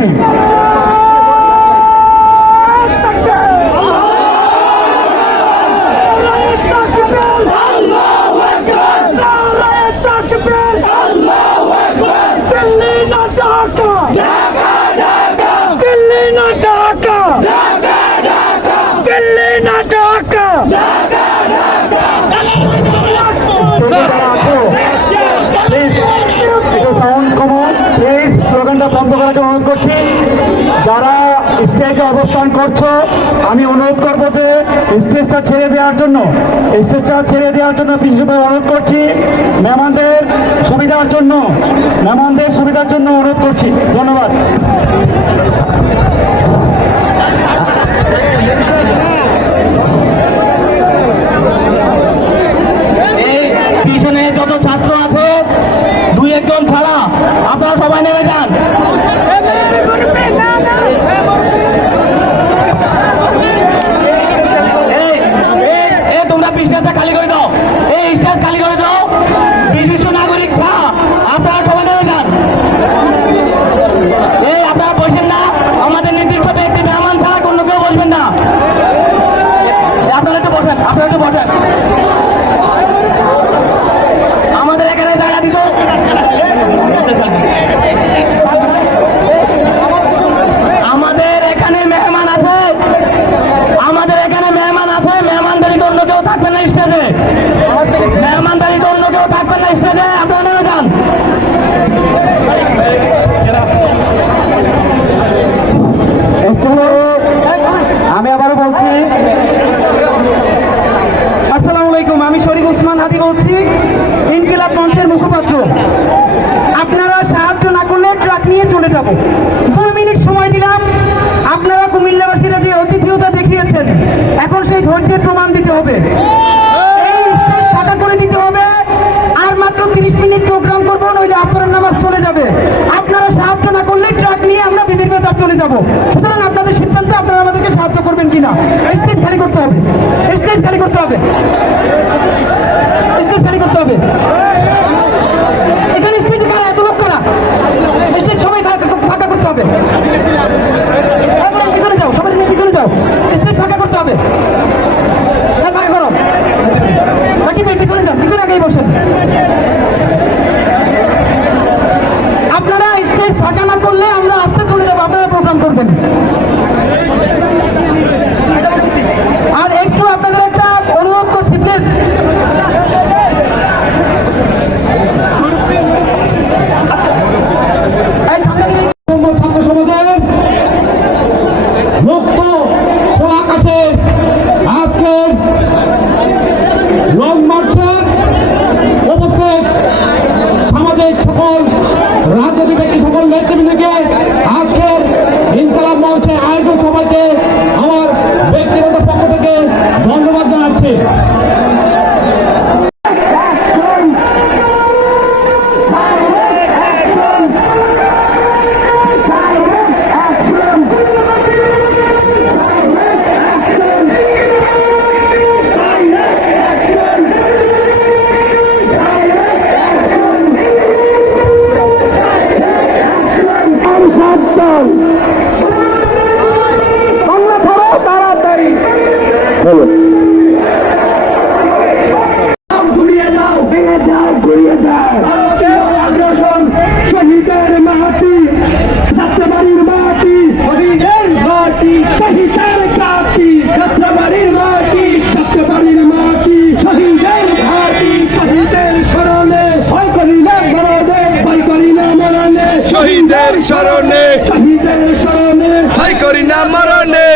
করছি। স্লোগানটা বন্ধ করার জন্য অনুরোধ করছি। যারা স্টেজে অবস্থান করছো আমি অনুরোধ করবো যে স্টেজটা ছেড়ে দেওয়ার জন্য বিশেষভাবে অনুরোধ করছি। মেহমানদের সুবিধার জন্য অনুরোধ করছি। ধন্যবাদ। পিছনে যত ছাত্র আছে দুই একজন ছাড়া আপনারা সবাই নেমে যান। তোমরা স্টেজটা খালি করে দাও, এই স্টেজ খালি করে দাও। বিশিষ্ট নাগরিক ছাড়া আপনারা সবাই নেমে যান। এই আপনারা বসেন না, আমাদের নির্দিষ্ট ব্যক্তি মেহমান ছাড়া কোনো কেউ বসবেন না। আপনারা একটু বসেন। আমাদের এখানে জায়গা দিত। আমাদের এখানে মেহমান আছে, মেহমানদারি তো অন্য কেউ থাকবেন না স্টেজে। আপনারা নেমে যান। আমি আবারও বলছি, আসসালামু আলাইকুম। আমি শরীফ ওসমান হাদি বলছি, ইনকিলাব মঞ্চের মুখপাত্র। আপনারা সাহায্য না করলে ট্রাক নিয়ে চলে যাব। 2 মিনিট সময় দিলাম। আপনারা কুমিল্লাবাসীরা যে অতিথিয়তা দেখিয়েছেন, এখন সেই ধৈর্যের প্রমাণ দিতে হবে। এই স্টেজ ফাঁকা করে দিতে হবে। আর মাত্র 30 মিনিট প্রোগ্রাম করবো, নইলে আসরের নামাজ চলে যাবে। আপনারা সাহায্য না করলে ট্রাক নিয়ে আমরা বিভিন্ন ধাপ চলে যাব। সুতরাং আপনাদের সিদ্ধান্ত, আপনারা আমাদেরকে সাহায্য করবেন কিনা। স্টেজ খালি করতে হবে। এখানে স্টেজ কারা, এত লোক কারা? স্টেজ সবাই ফাঁকা করতে হবে। পিছনে যাও, সবাই পিছনে যাও। স্টেজ ফাঁকা করতে হবে। ফাঁকা করো। বাকি পিছনে যান, পিছনে আগেই বসেন। আপনারা স্টেজ ফাঁকা না করলে আমরা আস্তে চলে যাবো। আপনারা প্রোগ্রাম করবেন। আর একটু আপনাদের একটা অনুরোধ করছি, প্লিজ। ছাত্র সমাজের মুক্ত আকাশে আজকে লং মার্চের উপস্থিত সামাজিক সকল রাজনৈতিক ব্যক্তি, সকল নেতৃবৃন্দকে আজকের ইনকিলাব মঞ্চে আয়োজন সবাইকে আমার ব্যক্তিগত পক্ষ থেকে ধন্যবাদ জানাচ্ছি। শহীদের মাটি, যাত্রাবাড়ির মাটি, শহীদের মাটি, শহীদের ঘাটি, যাত্রাবাড়ির মাটি, যাত্রাবাড়ির মাটি, শহীদের ঘাটি, শহীদের স্মরণে ভয় করি না মরণে, ভয় করি না মরণে, শহীদের স্মরণে ভয় করি না মরণে।